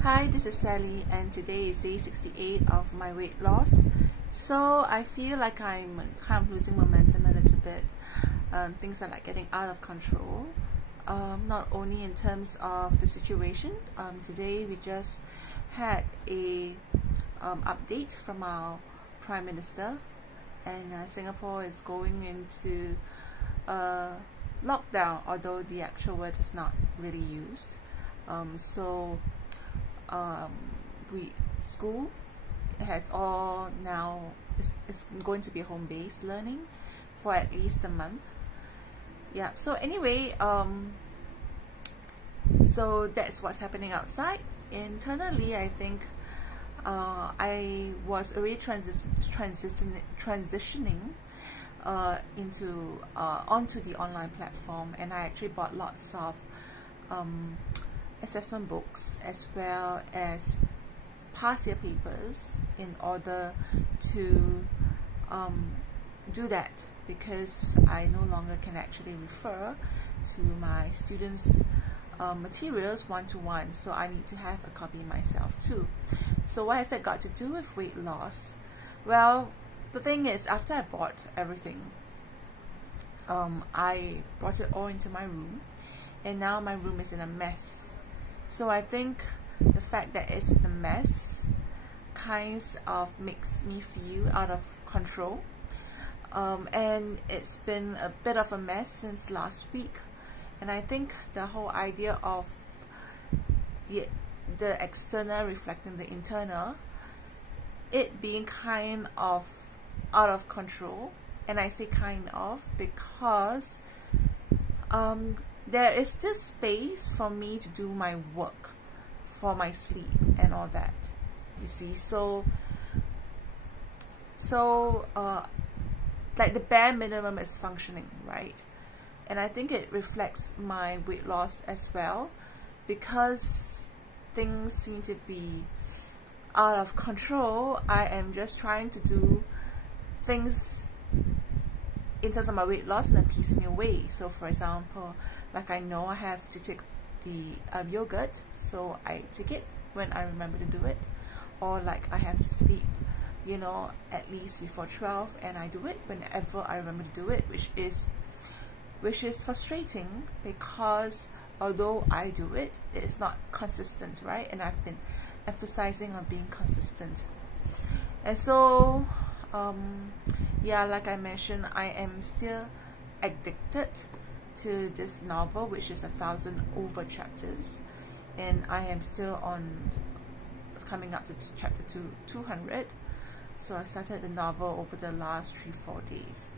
Hi, this is Sally, and today is day 68 of my weight loss. So I feel like I'm kind of losing momentum a little bit. Things are like getting out of control. Not only in terms of the situation. Today we just had a update from our Prime Minister, and Singapore is going into lockdown, although the actual word is not really used. School has all now is going to be home-based learning for at least a month. Yeah, so anyway, so that's what's happening outside. Internally, I think I was already transitioning onto the online platform, and I actually bought lots of assessment books as well as past year papers in order to do that, because I no longer can actually refer to my students' materials one-to-one, so I need to have a copy myself too. So what has that got to do with weight loss? Well, the thing is, after I bought everything, I brought it all into my room, and now my room is in a mess. So I think the fact that it's in a mess kinds of makes me feel out of control, and it's been a bit of a mess since last week. And I think the whole idea of the external reflecting the internal, it being kind of out of control, and I say kind of because there is this space for me to do my work, for my sleep and all that, you see. So like the bare minimum is functioning, right? And I think it reflects my weight loss as well, because things seem to be out of control. I am just trying to do things in terms of my weight loss in a piecemeal way. So for example, like I know I have to take the yogurt, so I take it when I remember to do it, or like I have to sleep, you know, at least before 12, and I do it whenever I remember to do it, which is frustrating, because although I do it, it's not consistent, right? And I've been emphasizing on being consistent. And so yeah, like I mentioned, I am still addicted to this novel, which is 1,000 over chapters, and I am still on coming up to chapter 200. So I started the novel over the last 3-4 days.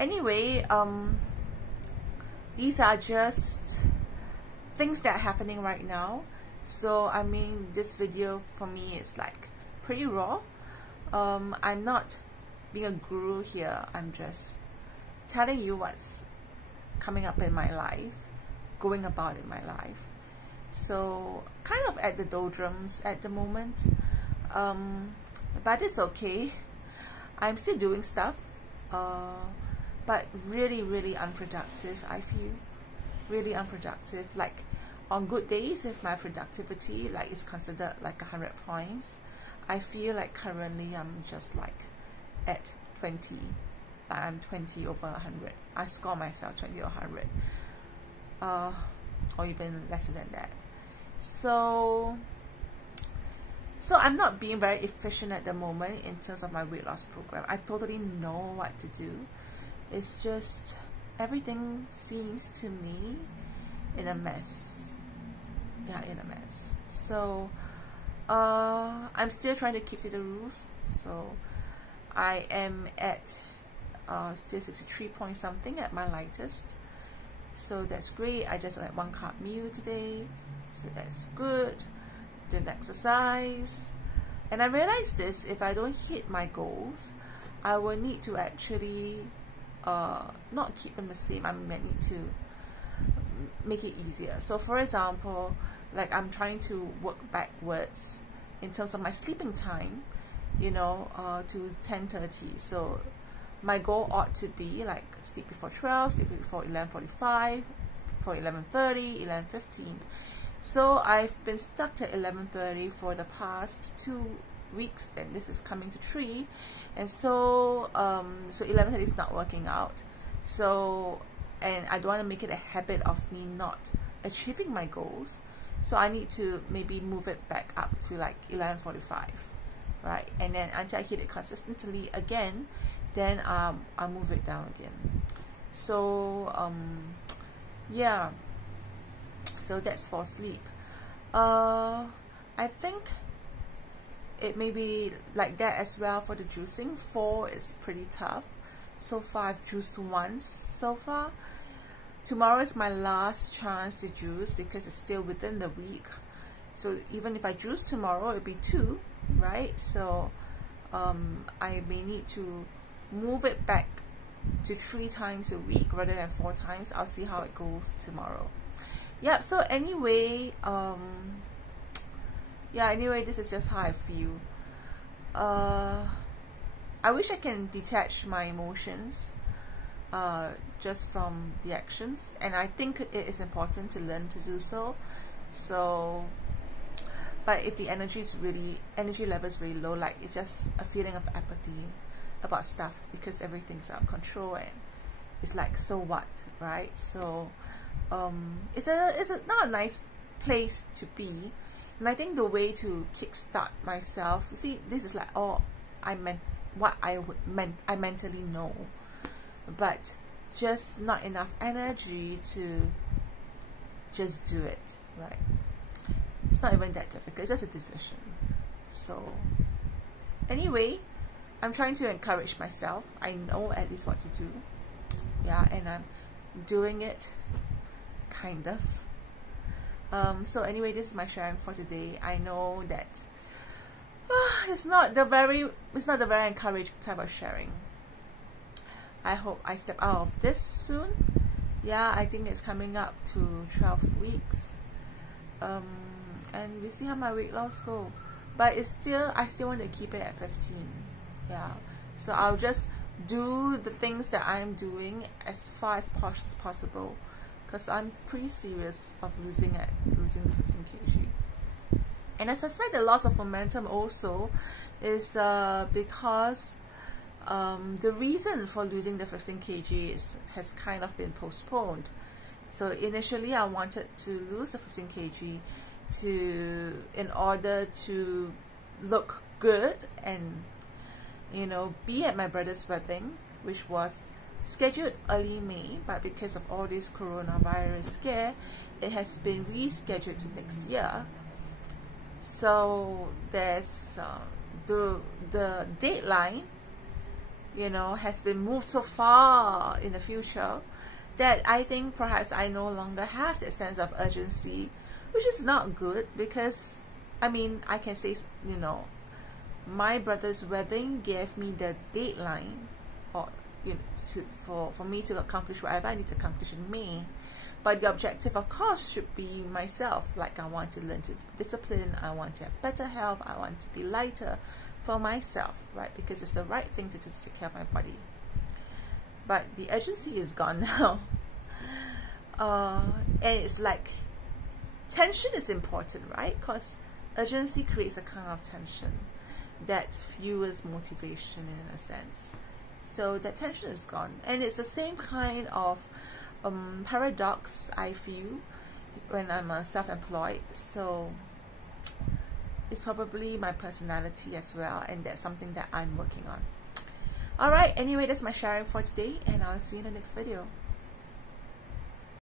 Anyway, these are just things that are happening right now. So I mean, this video for me is like pretty raw. I'm not being a guru here, I'm just telling you what's coming up in my life, going about in my life. So kind of at the doldrums at the moment, but it's okay. I'm still doing stuff, but really unproductive. I feel really unproductive. Like on good days, if my productivity like is considered like 100 points, I feel like currently I'm just like at 20. I'm 20 over 100. I score myself 20 over 100, or even lesser than that. So I'm not being very efficient at the moment in terms of my weight loss program. I totally know what to do. It's just everything seems to me in a mess. Yeah, in a mess. So I'm still trying to keep to the rules. So I am at still 63 point something at my lightest, so that's great. I just had 1 carb meal today, so that's good. Did exercise, and I realized this: if I don't hit my goals, I will need to actually not keep them the same. I might need to make it easier. So for example, like I'm trying to work backwards in terms of my sleeping time, you know, to 10:30. So my goal ought to be like sleep before 12, sleep before 11:45, for 11:30, 11:15. So I've been stuck at 11:30 for the past 2 weeks. Then this is coming to 3, and so 11:30 is not working out. So, and I don't want to make it a habit of me not achieving my goals. So I need to maybe move it back up to like 11:45, right? And then until I hit it consistently again, then I'll move it down again. So yeah. So that's for sleep. I think it may be like that as well for the juicing. 4 is pretty tough. So far I've juiced once so far. Tomorrow is my last chance to juice because it's still within the week. So even if I juice tomorrow, it'll be 2, right? So I may need to move it back to 3 times a week rather than 4 times. I'll see how it goes tomorrow. Yep. So anyway, yeah, anyway, this is just how I feel. I wish I can detach my emotions just from the actions, and I think it is important to learn to do so. So, but if the energy level is really low, like it's just a feeling of apathy about stuff because everything's out of control, and it's like, so what, right? So it's not a nice place to be. And I think the way to kickstart myself, you see, this is like, oh, I meant what I mentally know, but just not enough energy to just do it, right? It's not even that difficult, it's just a decision. So anyway, I'm trying to encourage myself. I know at least what to do, yeah, and I'm doing it, kind of. So anyway, this is my sharing for today. I know that it's not the very encouraging type of sharing. I hope I step out of this soon. Yeah, I think it's coming up to 12 weeks. And we see how my weight loss go. But I still want to keep it at 15. Yeah. So I'll just do the things that I'm doing as far as possible, because I'm pretty serious of losing the 15 kg. And I suspect the loss of momentum also is because the reason for losing the 15 kg has kind of been postponed. So initially I wanted to lose the 15 kg in order to look good and, you know, be at my brother's wedding, which was scheduled early May, but because of all this coronavirus scare, it has been rescheduled to next year. So there's the deadline, you know, has been moved so far in the future that I think perhaps I no longer have that sense of urgency, which is not good, because I mean, I can say, you know, my brother's wedding gave me the deadline, or you know, for me to accomplish whatever I need to accomplish in May. But the objective, of course, should be myself. Like, I want to learn to be disciplined, I want to have better health, I want to be lighter for myself, right? Because it's the right thing to do to take care of my body. But the urgency is gone now. And it's like, tension is important, right? Because urgency creates a kind of tension that fuels motivation in a sense. So that tension is gone, and it's the same kind of paradox I feel when I'm self-employed. So it's probably my personality as well, and that's something that I'm working on. Alright, anyway, that's my sharing for today, and I'll see you in the next video.